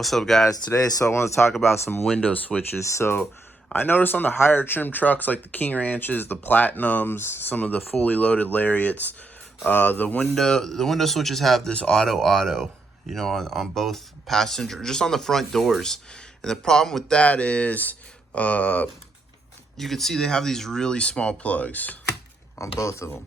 What's up, guys? Today, I want to talk about some window switches. So I noticed on the higher trim trucks like the King Ranches, the Platinums, some of the fully loaded Lariats, the window switches have this auto, on both passenger, just on the front doors. And the problem with that is, you can see they have these really small plugs on both of them.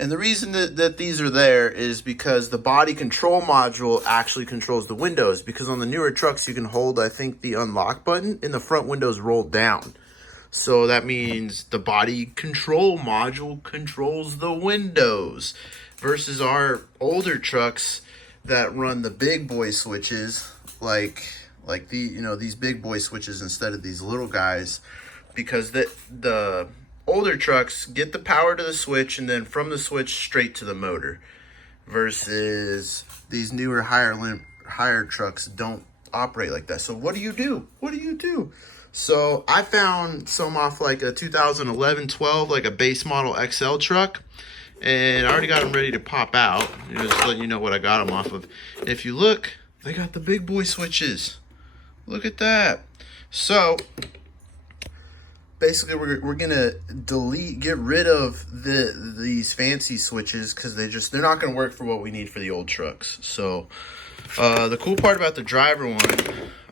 And the reason that these are there is because the body control module actually controls the windows. Because on the newer trucks, you can hold, I think, the unlock button and the front windows roll down. So that means the body control module controls the windows. Versus our older trucks that run the big boy switches, like these big boy switches instead of these little guys. Because the older trucks get the power to the switch and then from the switch straight to the motor, versus these newer higher trucks don't operate like that. So what do you do? So I found some off like a 2011-12, like a base model XL truck, and I already got them ready to pop out. Just letting you know what I got them off of. And if you look, they got the big boy switches. Look at that. So basically, we're gonna get rid of these fancy switches because they're not gonna work for what we need for the old trucks. So the cool part about the driver one,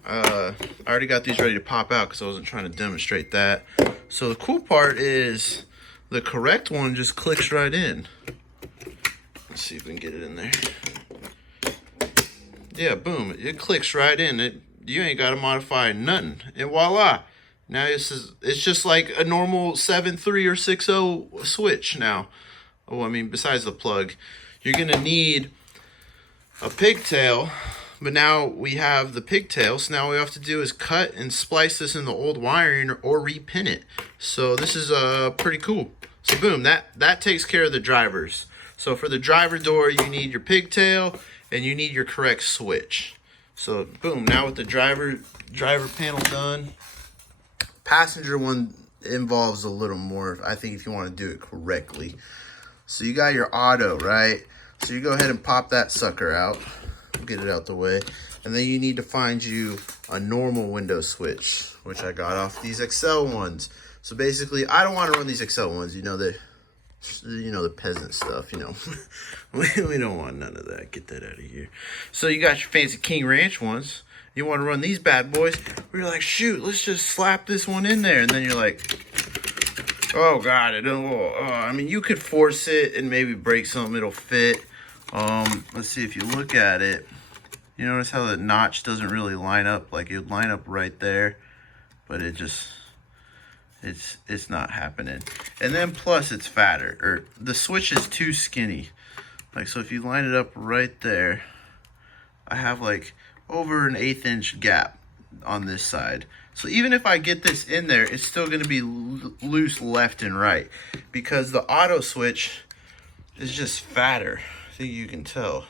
I already got these ready to pop out because I wasn't trying to demonstrate that. So the cool part is the correct one just clicks right in. Let's see if we can get it in there. Yeah, boom! It clicks right in. You ain't got to modify nothing, and voila! Now it's just like a normal 7.3 or 6.0 switch now. Oh, I mean, besides the plug, you're gonna need a pigtail, but now we have the pigtail. So now what we have to do is cut and splice this in the old wiring or repin it. So this is pretty cool. So boom, that takes care of the drivers. So for the driver door, you need your pigtail and you need your correct switch. So boom, now with the driver panel done. Passenger one involves a little more, I think, if you want to do it correctly. So you got your auto, right? So you go ahead and pop that sucker out. Get it out the way. And then you need to find you a normal window switch, which I got off these XL ones. So basically, I don't want to run these XL ones. The peasant stuff, we don't want none of that. Get that out of here. So you got your fancy King Ranch ones. You want to run these bad boys. We're like, shoot, let's just slap this one in there. And then you're like, oh, God, I mean, you could force it and maybe break something. It'll fit. Let's see, if you look at it, you notice how the notch doesn't really line up. Like, it would line up right there, but it's not happening. And then plus it's fatter, or the switch is too skinny. Like, so if you line it up right there, I have like over an 1/8 inch gap on this side. So even if I get this in there, it's still going to be loose left and right because the auto switch is just fatter. I think you can tell.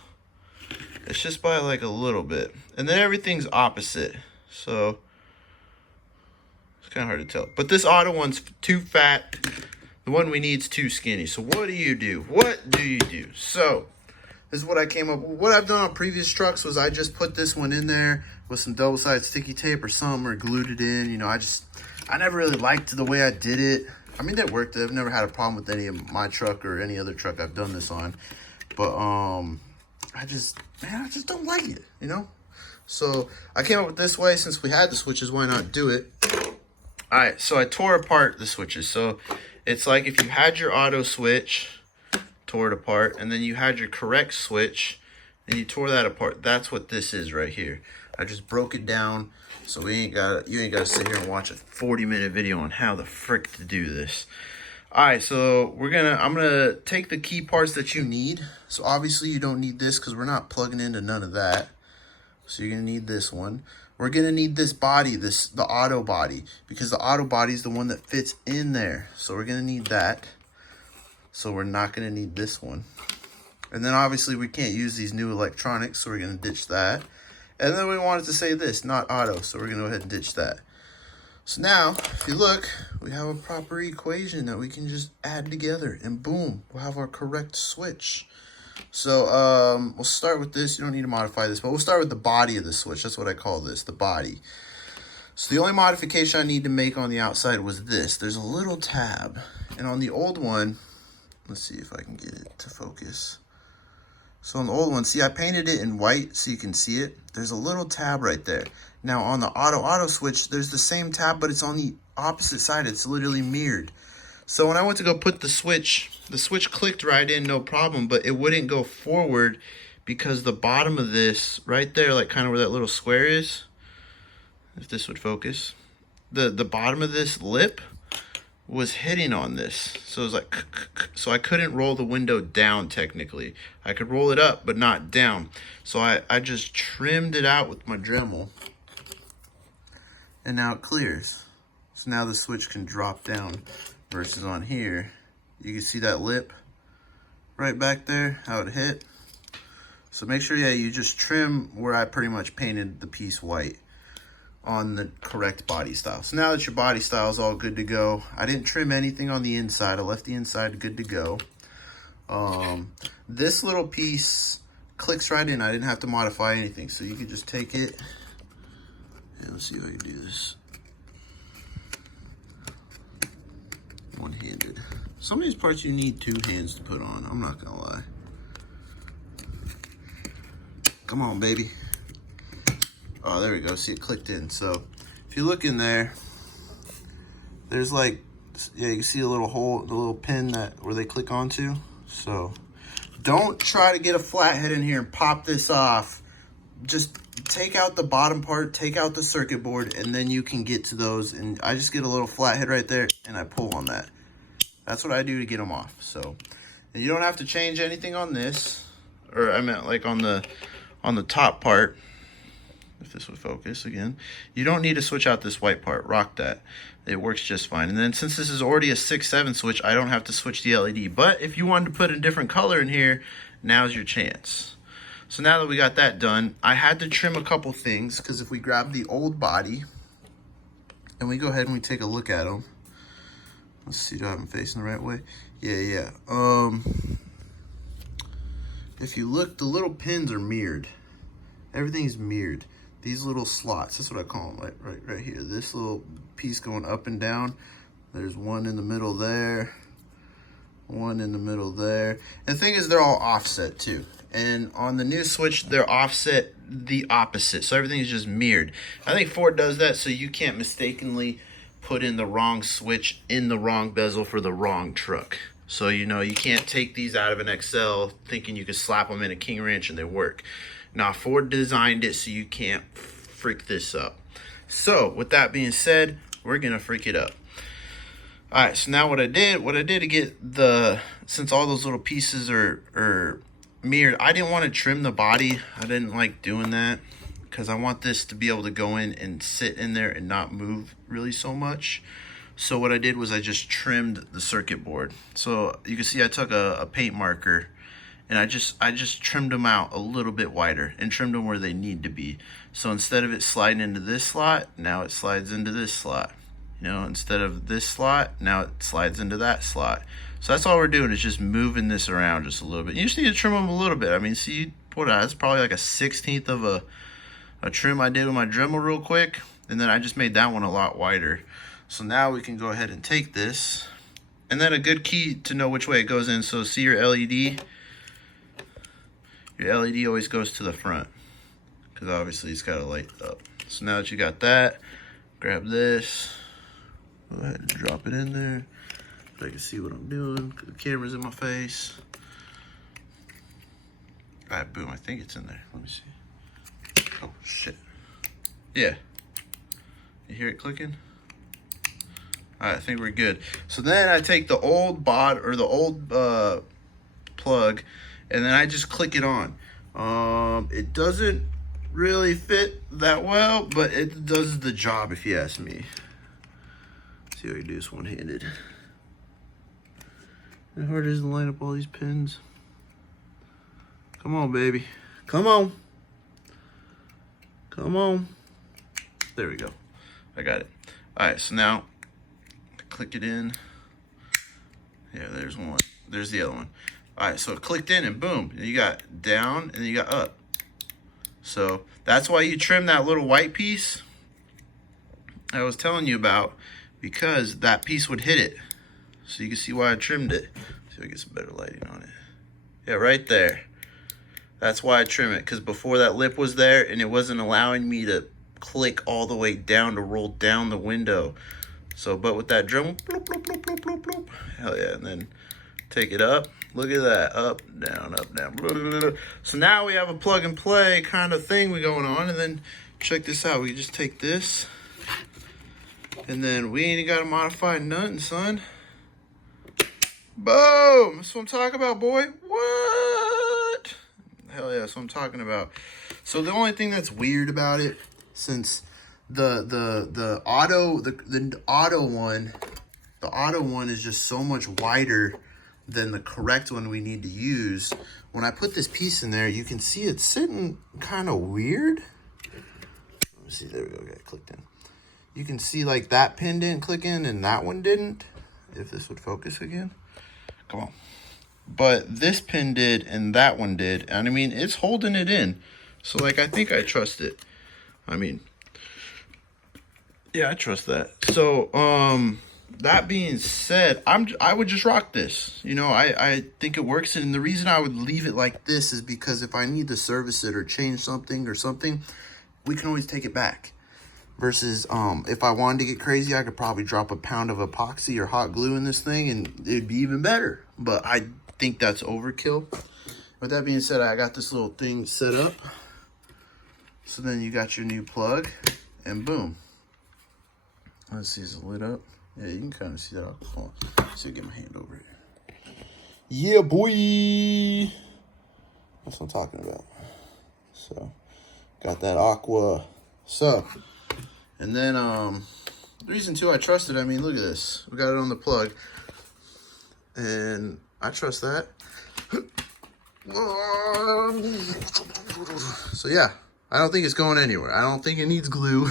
It's just by like a little bit. And then everything's opposite. So it's kind of hard to tell. But this auto one's too fat. The one we need is too skinny. So what do you do? So this is what I came up with. What I've done on previous trucks was I just put this one in there with some double-sided sticky tape or something, or glued it in. I never really liked the way I did it. I mean, that worked. I've never had a problem with any of my truck or any other truck I've done this on. But I just don't like it, So I came up with this way. Since we had the switches, why not do it? All right, so I tore apart the switches. So it's like if you had your auto switch, tore it apart, and then you had your correct switch and you tore that apart. That's what this is right here. I just broke it down, so you ain't gotta sit here and watch a 40-minute video on how the frick to do this. All right, so I'm gonna take the key parts that you need. So obviously you don't need this because we're not plugging into none of that. So you're gonna need this one. We're gonna need this body, the auto body, because the auto body is the one that fits in there. So we're gonna need that. So we're not gonna need this one. And then obviously we can't use these new electronics, so we're gonna ditch that. And then we wanted to say this, not auto, so we're gonna go ahead and ditch that. So now, if you look, we have a proper equation that we can just add together, and boom, we'll have our correct switch. So we'll start with this. You don't need to modify this, but we'll start with the body of the switch. That's what I call this, the body. So the only modification I need to make on the outside was this. There's a little tab. And on the old one, let's see if I can get it to focus. So on the old one, see, I painted it in white so you can see it. There's a little tab right there. Now on the auto switch, there's the same tab, but it's on the opposite side. It's literally mirrored. So when I went to go put the switch clicked right in, no problem, but it wouldn't go forward because the bottom of this right there, like kind of where that little square is, if this would focus, the bottom of this lip was hitting on this. So it was like, so I couldn't roll the window down technically. I could roll it up, but not down. So I just trimmed it out with my Dremel. And now it clears. So now the switch can drop down versus on here. You can see that lip right back there, how it hit. So make sure, yeah, you just trim where I pretty much painted the piece white on the correct body style. So now that your body style is all good to go, I didn't trim anything on the inside. I left the inside good to go. This little piece clicks right in. I didn't have to modify anything. So you could just take it. Yeah, let's see if I can do this. One-handed. Some of these parts you need two hands to put on. I'm not gonna lie. Come on, baby. Oh, there we go. See, it clicked in. So if you look in there, there's like, yeah, you can see a little hole, the little pin that where they click onto. So don't try to get a flathead in here and pop this off. Just take out the bottom part, take out the circuit board, and then you can get to those. And I just get a little flathead right there and I pull on that. That's what I do to get them off. So, and you don't have to change anything on this, or I meant like on the top part. If this would focus again, you don't need to switch out this white part. Rock that. It works just fine. And then since this is already a 6/7 switch, I don't have to switch the LED. But if you wanted to put a different color in here, now's your chance. So now that we got that done, I had to trim a couple things, because if we grab the old body and we go ahead and we take a look at them, let's see, do I have them facing the right way? Yeah. If you look, the little pins are mirrored. Everything's mirrored. These little slots, that's what I call them, like right here. This little piece going up and down. There's one in the middle there, one in the middle there. And the thing is, they're all offset too. And on the new switch, they're offset the opposite. So everything is just mirrored. I think Ford does that so you can't mistakenly put in the wrong switch in the wrong bezel for the wrong truck. So, you know, you can't take these out of an XL thinking you could slap them in a King Ranch and they work. Now, Ford designed it so you can't freak this up. So, with that being said, we're going to freak it up. All right, so now what I did to get the, since all those little pieces are mirrored, I didn't want to trim the body. I didn't like doing that because I want this to be able to go in and sit in there and not move really so much. So what I did was I just trimmed the circuit board. So you can see I took a paint marker and I just trimmed them out a little bit wider and trimmed them where they need to be. So instead of it sliding into this slot, now it slides into this slot. You know, instead of this slot, now it slides into that slot. So that's all we're doing, is just moving this around just a little bit. You just need to trim them a little bit. I mean, see, that's probably like a 1/16 of a trim I did with my Dremel real quick. And then I just made that one a lot wider. So now we can go ahead and take this. And then a good key to know which way it goes in. So see your LED? Your LED always goes to the front, because obviously it's got to light up. So now that you got that, grab this, go ahead and drop it in there so I can see what I'm doing. The camera's in my face. All right, boom, I think it's in there. Let me see. Oh, shit. Yeah. You hear it clicking? All right, I think we're good. So then I take the old plug, and then I just click it on. It doesn't really fit that well, but it does the job if you ask me. Let's see how I can do this one-handed. How hard it is to line up all these pins. Come on, baby. Come on. Come on. There we go. I got it. All right, so now click it in. Yeah, there's one. There's the other one. All right, so it clicked in and boom, you got down and then you got up. So that's why you trim that little white piece I was telling you about, because that piece would hit it. So you can see why I trimmed it. See if I get some better lighting on it. Yeah, right there. That's why I trim it, because before that lip was there and it wasn't allowing me to click all the way down to roll down the window. So, but with that drum, bloop, bloop, bloop, bloop, bloop, bloop. Hell yeah, and then take it up. Look at that, up, down, blah, blah, blah. So now we have a plug and play kind of thing going on. And then check this out, we just take this and then we ain't got to modify nothing, son. Boom, that's what I'm talking about, boy. What? Hell yeah, that's what I'm talking about. So the only thing that's weird about it, since the auto one is just so much wider than the correct one we need to use. When I put this piece in there, you can see it's sitting kind of weird. Let me see, there we go, got it clicked in. You can see like that pin didn't click in and that one didn't. If this would focus again. Come on. But this pin did and that one did. And I mean, it's holding it in. So like, I think I trust it. I mean, yeah, I trust that. So, that being said, I would just rock this. You know, I think it works. And the reason I would leave it like this is because if I need to service it or change something, we can always take it back. Versus if I wanted to get crazy, I could probably drop a pound of epoxy or hot glue in this thing and it'd be even better. But I think that's overkill. With that being said, I got this little thing set up. So then you got your new plug and boom. Let's see, is it lit up? Yeah, you can kind of see that. Hold on. See, get my hand over it. Yeah, boy. That's what I'm talking about. So, got that aqua sub. And then, the reason too I trust it, I mean, look at this. We got it on the plug. And I trust that. So yeah, I don't think it's going anywhere. I don't think it needs glue.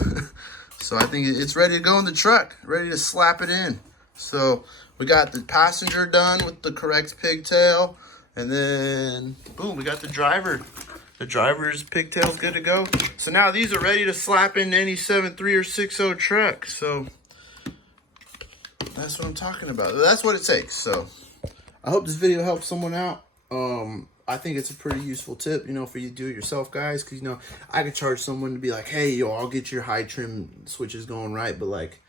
So I think it's ready to go in the truck, ready to slap it in. So we got the passenger done with the correct pigtail. And then, boom, we got the driver. The driver's pigtail's good to go. So now these are ready to slap in any 7.3 or 6.0 truck. So that's what I'm talking about. That's what it takes. So I hope this video helps someone out. I think it's a pretty useful tip, you know, for you to do it yourself, guys. Because, you know, I could charge someone to be like, hey, yo, I'll get your high trim switches going right. But, like,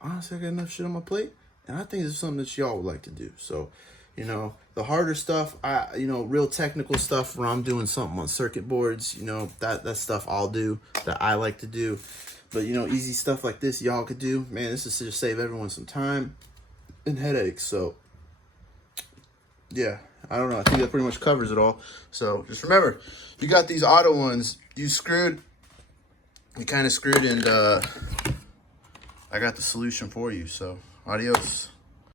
honestly, I got enough shit on my plate. And I think it's something that y'all would like to do. So, you know, the harder stuff, you know, real technical stuff where I'm doing something on circuit boards, you know, that stuff I'll do, that I like to do. But, you know, easy stuff like this y'all could do. Man, this is to just save everyone some time and headaches. So, yeah, I don't know. I think that pretty much covers it all. So, just remember, you got these auto ones. You kind of screwed, and I got the solution for you. So, adios.